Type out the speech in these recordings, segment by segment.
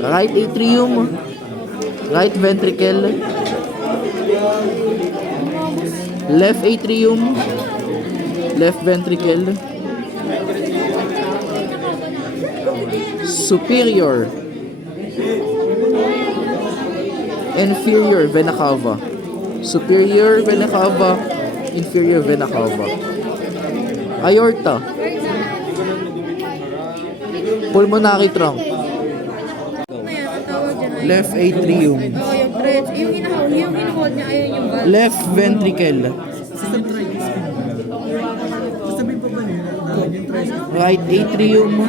Right atrium, right ventricle, left atrium, left ventricle, superior, inferior vena cava, superior vena cava, inferior vena cava, aorta, pulmonary trunk, Ang tawag dyan ay... left atrium, Oo, yung threads. Yung inahold niya, ayun yung valve. left ventricle, right atrium, Ito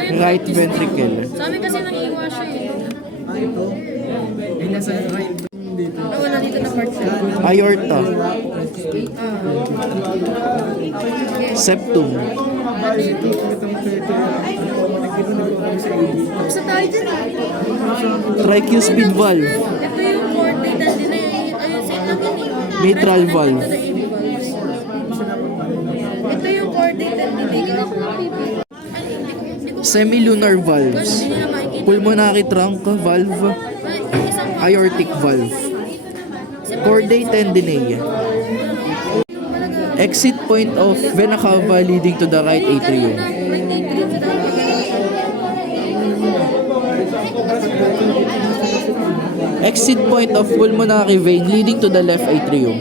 yung right tricuspid. ventricle, Sa amin kasi nangiwa siya eh. Oo, nandito na part siya. aorta, septum, Tapos na tayo dyan eh. tricuspid valve, Ito yung chordatal din eh. Ayun, same lang yun eh. mitral valve, Ito yung chordatal din eh. semilunar valves, pulmonary trunk valve, aortic valve, chordae tendineae, exit point of vena cava leading to the right atrium, exit point of pulmonary vein leading to the left atrium,